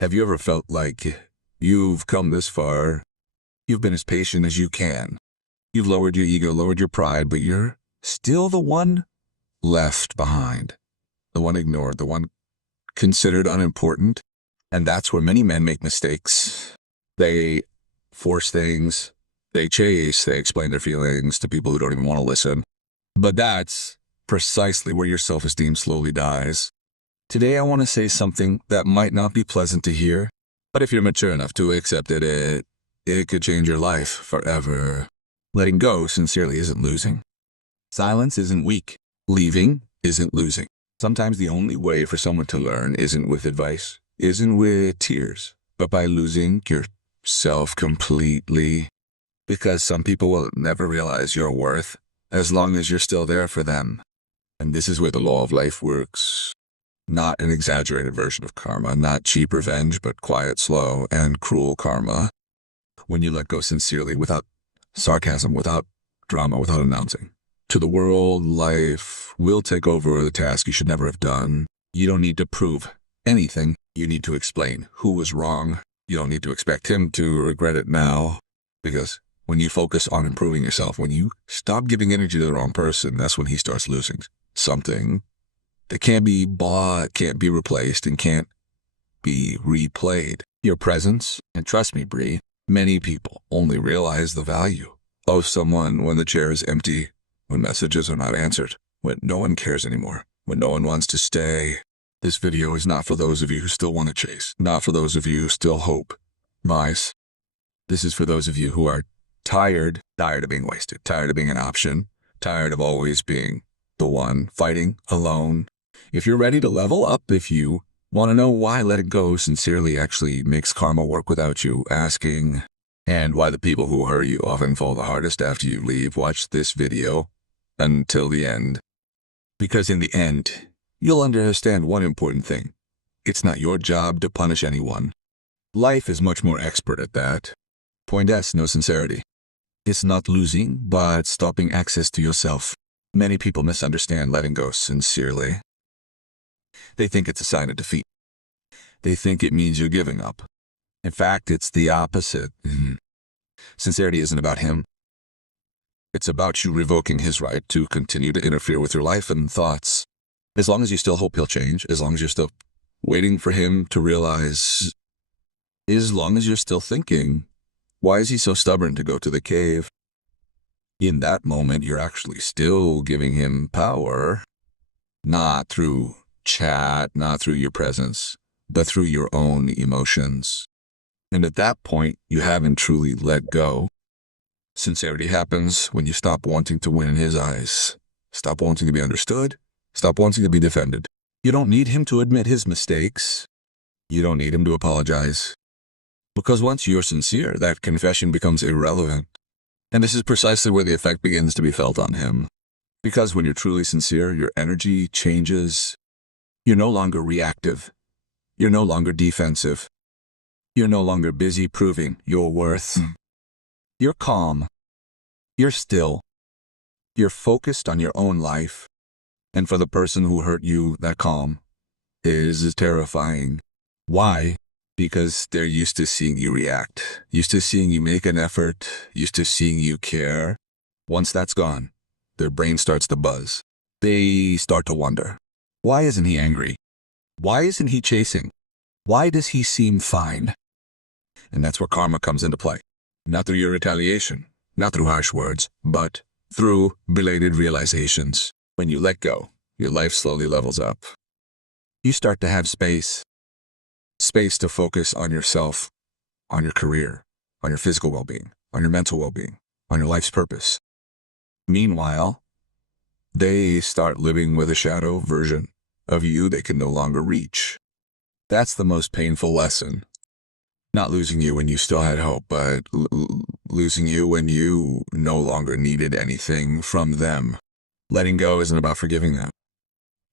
Have you ever felt like you've come this far? You've been as patient as you can. You've lowered your ego, lowered your pride, but you're still the one left behind. The one ignored, the one considered unimportant. And that's where many men make mistakes. They force things, they chase, they explain their feelings to people who don't even want to listen. But that's precisely where your self-esteem slowly dies. Today I want to say something that might not be pleasant to hear, but if you're mature enough to accept it, it could change your life forever. Letting go sincerely isn't losing. Silence isn't weak. Leaving isn't losing. Sometimes the only way for someone to learn isn't with advice, isn't with tears, but by losing yourself completely. Because some people will never realize your worth as long as you're still there for them. And this is where the law of life works. Not an exaggerated version of karma, not cheap revenge, but quiet, slow, and cruel karma. When you let go sincerely, without sarcasm, without drama, without announcing. To the world, life will take over the task you should never have done. You don't need to prove anything. You need to explain who was wrong. You don't need to expect him to regret it now. Because when you focus on improving yourself, when you stop giving energy to the wrong person, that's when he starts losing something that can't be bought, can't be replaced, and can't be replayed. Your presence, and trust me, Bree, many people only realize the value of someone when the chair is empty, when messages are not answered, when no one cares anymore, when no one wants to stay. This video is not for those of you who still want to chase, not for those of you who still hope. Mice. This is for those of you who are tired of being wasted, tired of being an option, tired of always being the one fighting alone. If you're ready to level up, if you want to know why letting go sincerely actually makes karma work without you asking, and why the people who hurt you often fall the hardest after you leave, watch this video until the end. Because in the end, you'll understand one important thing. It's not your job to punish anyone. Life is much more expert at that. Point S, no sincerity. It's not losing, but stopping access to yourself. Many people misunderstand letting go sincerely. They think it's a sign of defeat. They think it means you're giving up. In fact, it's the opposite. Sincerity isn't about him. It's about you revoking his right to continue to interfere with your life and thoughts. As long as you still hope he'll change, as long as you're still waiting for him to realize, as long as you're still thinking, why is he so stubborn to go to the cave? In that moment, you're actually still giving him power, not through chat, not through your presence, but through your own emotions. And at that point, you haven't truly let go. Sincerity happens when you stop wanting to win in his eyes, stop wanting to be understood, stop wanting to be defended. You don't need him to admit his mistakes. You don't need him to apologize. Because once you're sincere, that confession becomes irrelevant. And this is precisely where the effect begins to be felt on him. Because when you're truly sincere, your energy changes. You're no longer reactive. You're no longer defensive. You're no longer busy proving your worth. You're calm. You're still. You're focused on your own life. And for the person who hurt you, that calm is terrifying. Why? Because they're used to seeing you react, used to seeing you make an effort, used to seeing you care. Once that's gone, their brain starts to buzz. They start to wonder, why isn't he angry? Why isn't he chasing? Why does he seem fine? And that's where karma comes into play. Not through your retaliation, not through harsh words, but through belated realizations. When you let go, your life slowly levels up. You start to have space. Space to focus on yourself, on your career, on your physical well-being, on your mental well-being, on your life's purpose. Meanwhile, they start living with a shadow version of you they can no longer reach. That's the most painful lesson. Not losing you when you still had hope, but losing you when you no longer needed anything from them. Letting go isn't about forgiving them.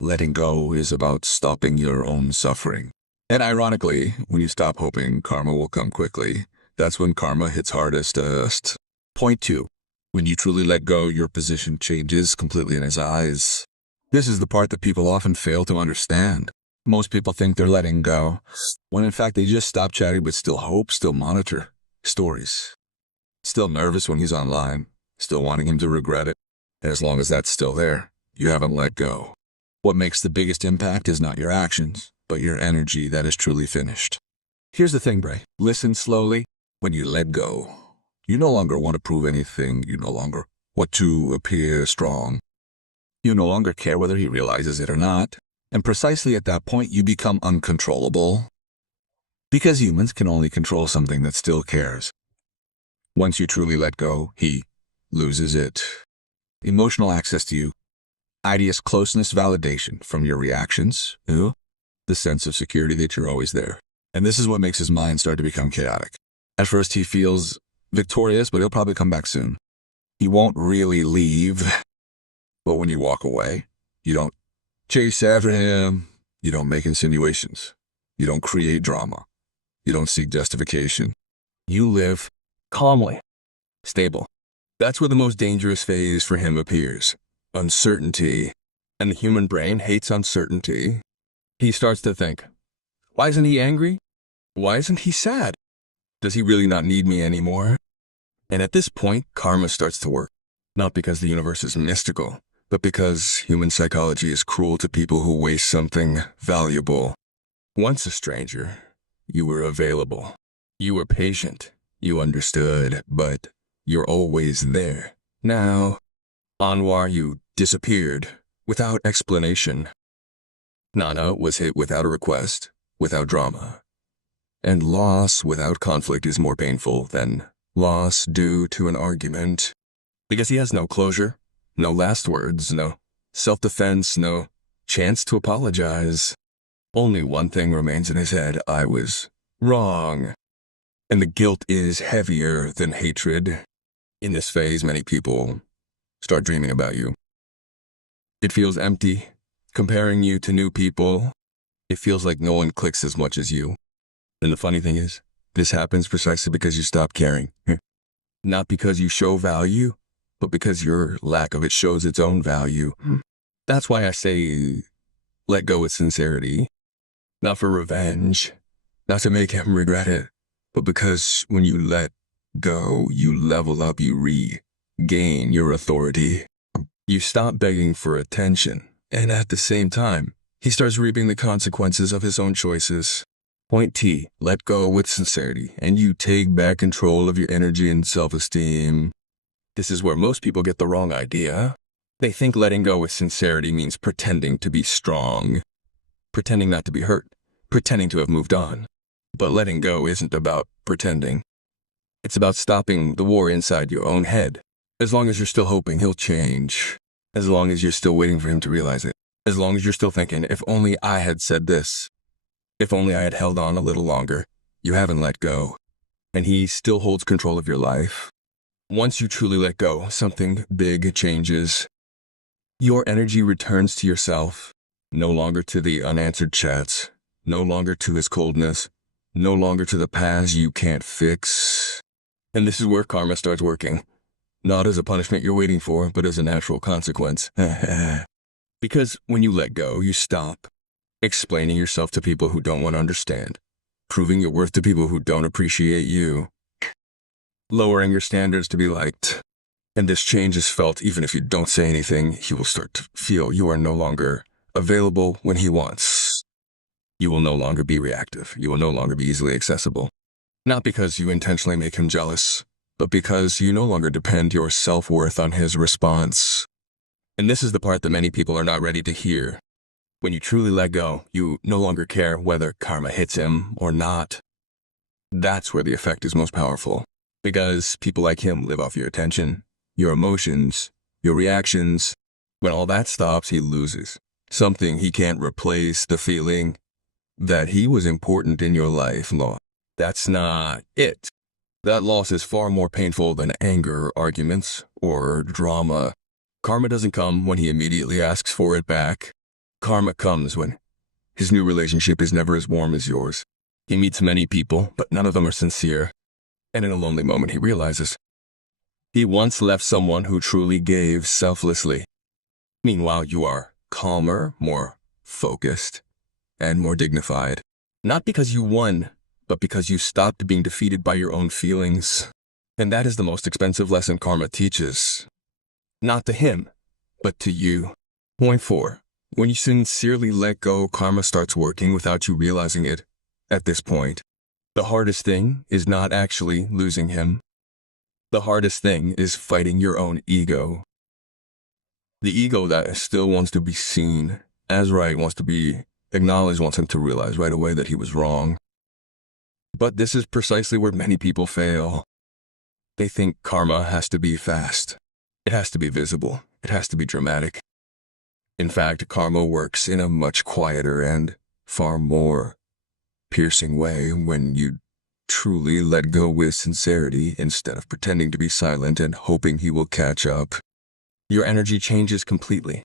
Letting go is about stopping your own suffering. And ironically, when you stop hoping karma will come quickly, that's when karma hits hardest. Point 2. When you truly let go, your position changes completely in his eyes. This is the part that people often fail to understand. Most people think they're letting go, when in fact they just stop chatting but still hope, still monitor stories. Still nervous when he's online, still wanting him to regret it. And as long as that's still there, you haven't let go. What makes the biggest impact is not your actions, but your energy that is truly finished. Here's the thing, Bray. Listen slowly. When you let go, you no longer want to prove anything. You no longer want to appear strong. You no longer care whether he realizes it or not. And precisely at that point, you become uncontrollable. Because humans can only control something that still cares. Once you truly let go, he loses it. Emotional access to you. Ideas, closeness, validation from your reactions. The sense of security that you're always there. And this is what makes his mind start to become chaotic. At first he feels victorious, but he'll probably come back soon. He won't really leave. But when you walk away, you don't chase after him. You don't make insinuations. You don't create drama. You don't seek justification. You live calmly, stable. That's where the most dangerous phase for him appears. Uncertainty. And the human brain hates uncertainty. He starts to think, why isn't he angry? Why isn't he sad? Does he really not need me anymore? And at this point, karma starts to work. Not because the universe is mystical, but because human psychology is cruel to people who waste something valuable. Once a stranger, you were available. You were patient. You understood, but you're always there. Now, Anwar, you disappeared without explanation. Nana was hit without a request, without drama. And loss without conflict is more painful than loss due to an argument. Because he has no closure, no last words, no self-defense, no chance to apologize. Only one thing remains in his head: I was wrong. And the guilt is heavier than hatred. In this phase, many people start dreaming about you. It feels empty, comparing you to new people. It feels like no one clicks as much as you. And the funny thing is, this happens precisely because you stop caring. Not because you show value, but because your lack of it shows its own value. That's why I say, let go with sincerity. Not for revenge, not to make him regret it, but because when you let go, you level up, you regain your authority. You stop begging for attention, and at the same time, he starts reaping the consequences of his own choices. Point T, let go with sincerity, and you take back control of your energy and self-esteem. This is where most people get the wrong idea. They think letting go with sincerity means pretending to be strong, pretending not to be hurt, pretending to have moved on. But letting go isn't about pretending. It's about stopping the war inside your own head. As long as you're still hoping he'll change. As long as you're still waiting for him to realize it. As long as you're still thinking, if only I had said this. If only I had held on a little longer. You haven't let go. And he still holds control of your life. Once you truly let go, something big changes. Your energy returns to yourself. No longer to the unanswered chats. No longer to his coldness. No longer to the past you can't fix. And this is where karma starts working. Not as a punishment you're waiting for, but as a natural consequence. Because when you let go, you stop explaining yourself to people who don't want to understand, proving your worth to people who don't appreciate you, lowering your standards to be liked. And this change is felt even if you don't say anything. He will start to feel you are no longer available when he wants. You will no longer be reactive. You will no longer be easily accessible. Not because you intentionally make him jealous, but because you no longer depend your self-worth on his response. And this is the part that many people are not ready to hear. When you truly let go, you no longer care whether karma hits him or not. That's where the effect is most powerful. Because people like him live off your attention, your emotions, your reactions. When all that stops, he loses something he can't replace, the feeling that he was important in your life. That's not it. That loss is far more painful than anger, arguments, or drama. Karma doesn't come when he immediately asks for it back. Karma comes when his new relationship is never as warm as yours. He meets many people, but none of them are sincere. And in a lonely moment, he realizes he once left someone who truly gave selflessly. Meanwhile, you are calmer, more focused, and more dignified. Not because you won, but because you stopped being defeated by your own feelings. And that is the most expensive lesson karma teaches. Not to him, but to you. Point 4. When you sincerely let go, karma starts working without you realizing it. At this point, the hardest thing is not actually losing him. The hardest thing is fighting your own ego. The ego that still wants to be seen as right, wants to be acknowledged, wants him to realize right away that he was wrong. But this is precisely where many people fail. They think karma has to be fast. It has to be visible. It has to be dramatic. In fact, karma works in a much quieter and far more piercing way when you truly let go with sincerity instead of pretending to be silent and hoping he will catch up. Your energy changes completely.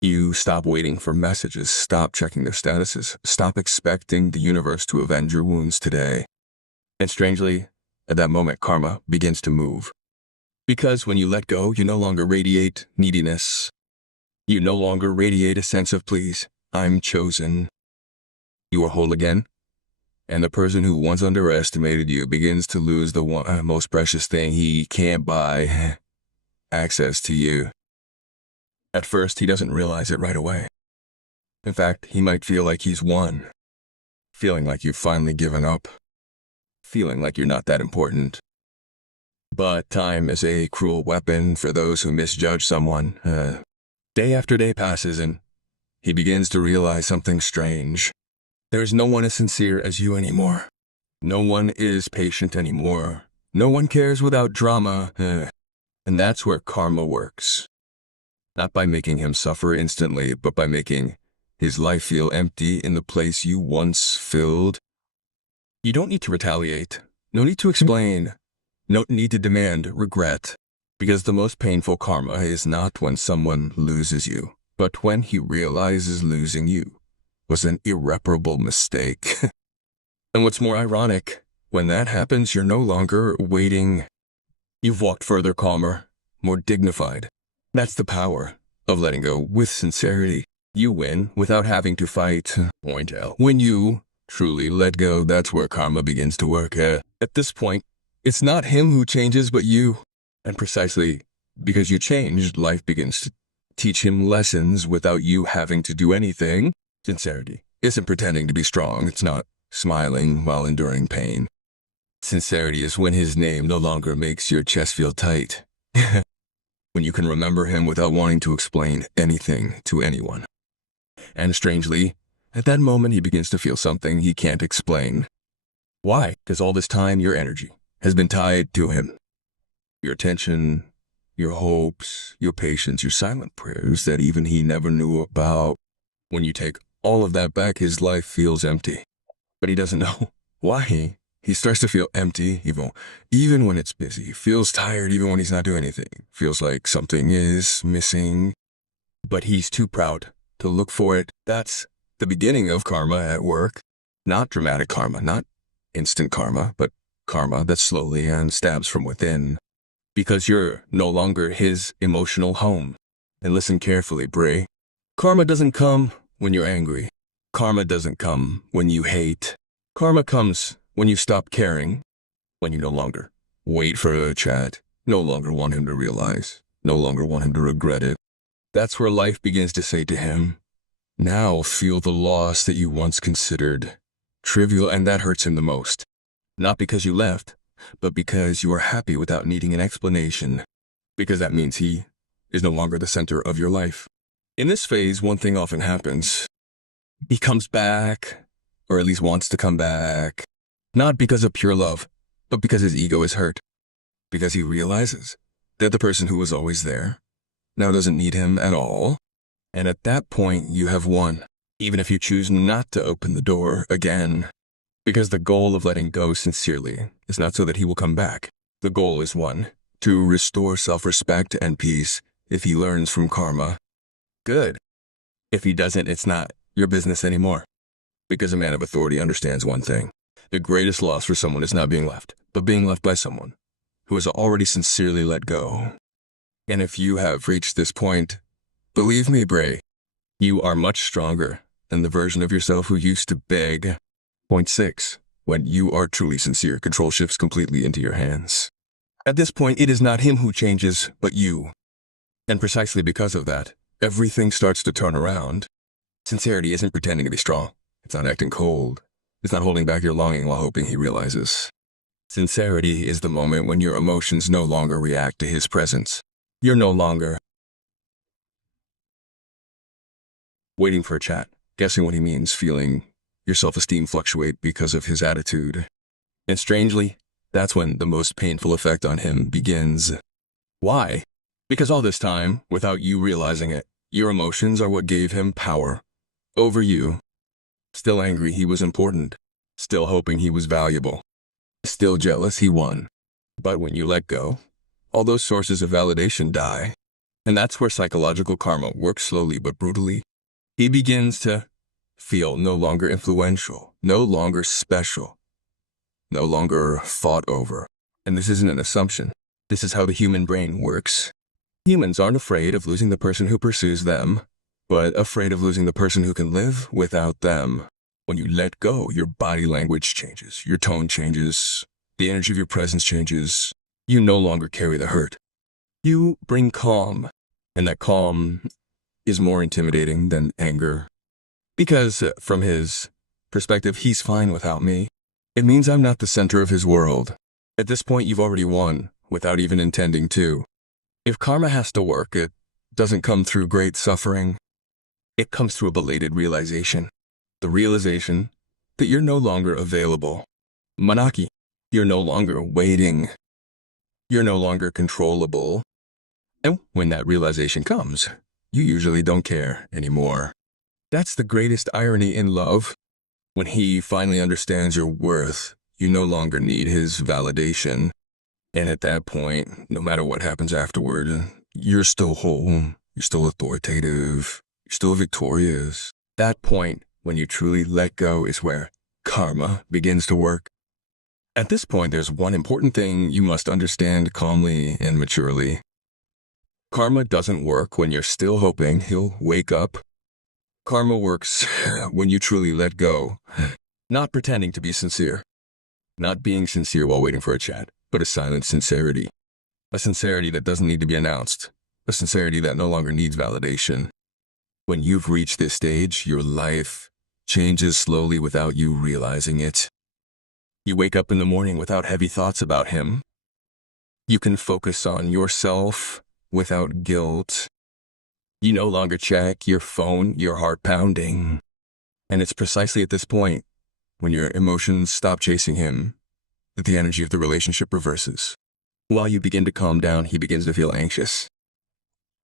You stop waiting for messages, stop checking their statuses, stop expecting the universe to avenge your wounds today. And strangely, at that moment, karma begins to move. Because when you let go, you no longer radiate neediness. You no longer radiate a sense of, please, I'm chosen. You are whole again. And the person who once underestimated you begins to lose the most precious thing he can't buy, access to you. At first, he doesn't realize it right away. In fact, he might feel like he's won, feeling like you've finally given up, feeling like you're not that important. But time is a cruel weapon for those who misjudge someone. Day after day passes and he begins to realize something strange. There is no one as sincere as you anymore. No one is patient anymore. No one cares without drama. And that's where karma works. Not by making him suffer instantly, but by making his life feel empty in the place you once filled. You don't need to retaliate. No need to explain. No need to demand regret. Because the most painful karma is not when someone loses you, but when he realizes losing you was an irreparable mistake. And what's more ironic, when that happens, you're no longer waiting. You've walked further, calmer, more dignified. That's the power of letting go with sincerity. You win without having to fight. Point L. When you truly let go, that's where karma begins to work. At this point, it's not him who changes, but you. And precisely because you changed, life begins to teach him lessons without you having to do anything. Sincerity isn't pretending to be strong. It's not smiling while enduring pain. Sincerity is when his name no longer makes your chest feel tight. When you can remember him without wanting to explain anything to anyone. And strangely, at that moment he begins to feel something he can't explain. Why? Because all this time your energy has been tied to him. Your attention, your hopes, your patience, your silent prayers that even he never knew about. When you take all of that back, his life feels empty. But he doesn't know why. He starts to feel empty even when it's busy. Feels tired even when he's not doing anything. Feels like something is missing. But he's too proud to look for it. That's the beginning of karma at work. Not dramatic karma, not instant karma, but karma that slowly and stabs from within. Because you're no longer his emotional home. And listen carefully, Bray. Karma doesn't come when you're angry. Karma doesn't come when you hate. Karma comes when you stop caring. When you no longer wait for a chat. No longer want him to realize. No longer want him to regret it. That's where life begins to say to him, now feel the loss that you once considered trivial, and that hurts him the most. Not because you left, but because you are happy without needing an explanation. Because that means he is no longer the center of your life. In this phase, one thing often happens. He comes back, or at least wants to come back. Not because of pure love, but because his ego is hurt. Because he realizes that the person who was always there now doesn't need him at all. And at that point, you have won, even if you choose not to open the door again. Because the goal of letting go sincerely is not so that he will come back. The goal is one, to restore self-respect and peace if he learns from karma. Good. If he doesn't, it's not your business anymore. Because a man of authority understands one thing. The greatest loss for someone is not being left, but being left by someone who has already sincerely let go. And if you have reached this point, believe me, Bray, you are much stronger than the version of yourself who used to beg. Point 6. When you are truly sincere, control shifts completely into your hands. At this point, it is not him who changes, but you. And precisely because of that, everything starts to turn around. Sincerity isn't pretending to be strong. It's not acting cold. It's not holding back your longing while hoping he realizes. Sincerity is the moment when your emotions no longer react to his presence. You're no longer waiting for a chat, guessing what he means, feeling your self-esteem fluctuate because of his attitude. And strangely, that's when the most painful effect on him begins. Why? Because all this time, without you realizing it, your emotions are what gave him power over you. Still angry he was important. Still hoping he was valuable. Still jealous he won. But when you let go, all those sources of validation die. And that's where psychological karma works slowly but brutally. He begins to feel no longer influential, no longer special, no longer fought over. And this isn't an assumption. This is how the human brain works. Humans aren't afraid of losing the person who pursues them, but afraid of losing the person who can live without them. When you let go, your body language changes, your tone changes, the energy of your presence changes. You no longer carry the hurt. You bring calm, and that calm is more intimidating than anger. Because from his perspective, he's fine without me. It means I'm not the center of his world. At this point, you've already won, without even intending to. If karma has to work, it doesn't come through great suffering. It comes through a belated realization. The realization that you're no longer available. Manaki, you're no longer waiting. You're no longer controllable. And when that realization comes, you usually don't care anymore. That's the greatest irony in love. When he finally understands your worth, you no longer need his validation. And at that point, no matter what happens afterward, you're still whole, you're still authoritative, you're still victorious. That point, when you truly let go, is where karma begins to work. At this point, there's one important thing you must understand calmly and maturely. Karma doesn't work when you're still hoping he'll wake up. Karma works when you truly let go, not pretending to be sincere, not being sincere while waiting for a chat, but a silent sincerity. A sincerity that doesn't need to be announced, a sincerity that no longer needs validation. When you've reached this stage, your life changes slowly without you realizing it. You wake up in the morning without heavy thoughts about him. You can focus on yourself without guilt. You no longer check your phone, your heart pounding. And it's precisely at this point, when your emotions stop chasing him, that the energy of the relationship reverses. While you begin to calm down, he begins to feel anxious.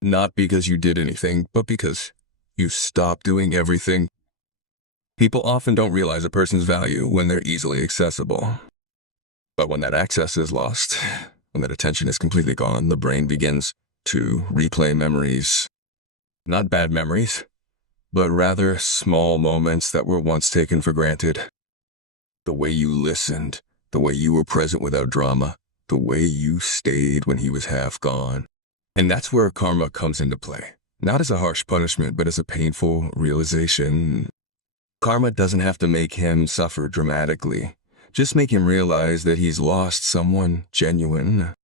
Not because you did anything, but because you stopped doing everything. People often don't realize a person's value when they're easily accessible. But when that access is lost, when that attention is completely gone, the brain begins to replay memories. Not bad memories, but rather small moments that were once taken for granted. The way you listened, the way you were present without drama, the way you stayed when he was half gone. And that's where karma comes into play. Not as a harsh punishment, but as a painful realization. Karma doesn't have to make him suffer dramatically. Just make him realize that he's lost someone genuine.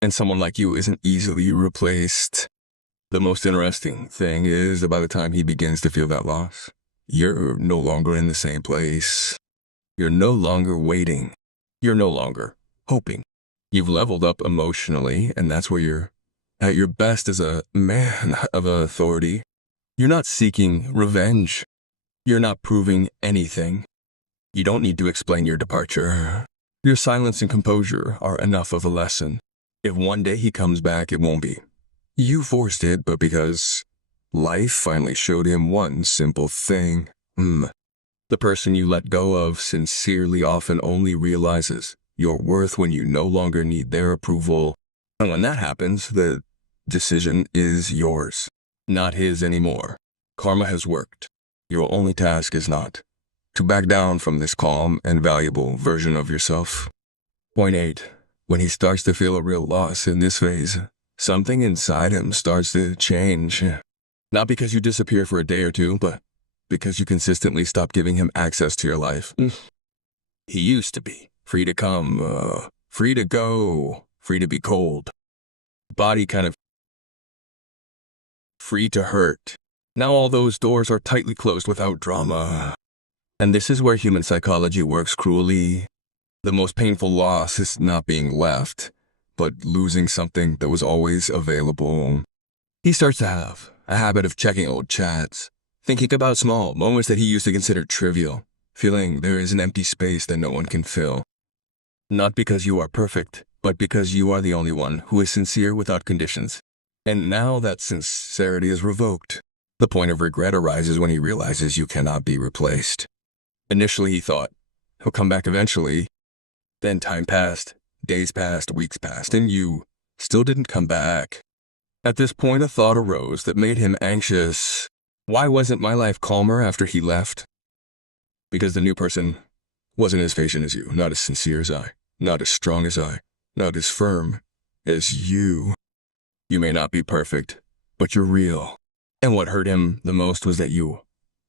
And someone like you isn't easily replaced. The most interesting thing is that by the time he begins to feel that loss, you're no longer in the same place. You're no longer waiting. You're no longer hoping. You've leveled up emotionally, and that's where you're at your best as a man of authority. You're not seeking revenge. You're not proving anything. You don't need to explain your departure. Your silence and composure are enough of a lesson. If one day he comes back, it won't be you forced it, but because life finally showed him one simple thing. The person you let go of sincerely often only realizes your worth when you no longer need their approval. And when that happens, the decision is yours, not his anymore. Karma has worked. Your only task is not to back down from this calm and valuable version of yourself. Point 8. When he starts to feel a real loss in this phase, something inside him starts to change. Not because you disappear for a day or two, but because you consistently stopped giving him access to your life. He used to be free to come, free to go, free to be cold. Body kind of free to hurt. Now all those doors are tightly closed without drama. And this is where human psychology works cruelly. The most painful loss is not being left, but losing something that was always available. He starts to have a habit of checking old chats, thinking about small moments that he used to consider trivial, feeling there is an empty space that no one can fill. Not because you are perfect, but because you are the only one who is sincere without conditions. And now that sincerity is revoked, the point of regret arises when he realizes you cannot be replaced. Initially he thought, he'll come back eventually. Then time passed, days passed, weeks passed, and you still didn't come back. At this point, a thought arose that made him anxious. Why wasn't my life calmer after he left? Because the new person wasn't as patient as you, not as sincere as I, not as strong as I, not as firm as you. You may not be perfect, but you're real. And what hurt him the most was that you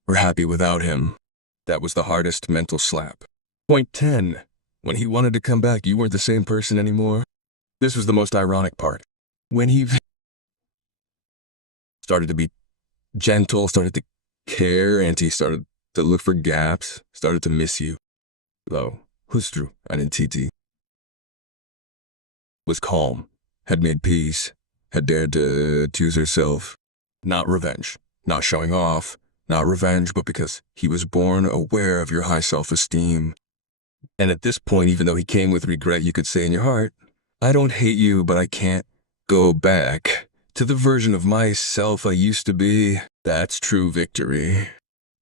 were happy without him. That was the hardest mental slap. Point 10. When he wanted to come back, you weren't the same person anymore. This was the most ironic part. When he started to be gentle, started to care, and he started to look for gaps, started to miss you. Though, hustru, identity, was calm, had made peace, had dared to choose herself. Not revenge, not showing off, not revenge, but because he was born aware of your high self-esteem. And at this point, even though he came with regret, you could say in your heart, I don't hate you, but I can't go back to the version of myself I used to be. That's true victory.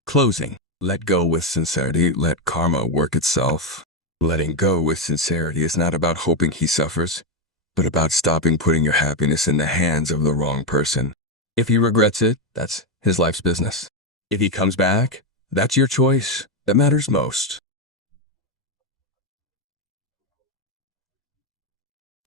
Closing. Let go with sincerity. Let karma work itself. Letting go with sincerity is not about hoping he suffers, but about stopping putting your happiness in the hands of the wrong person. If he regrets it, that's his life's business. If he comes back, that's your choice. That matters most.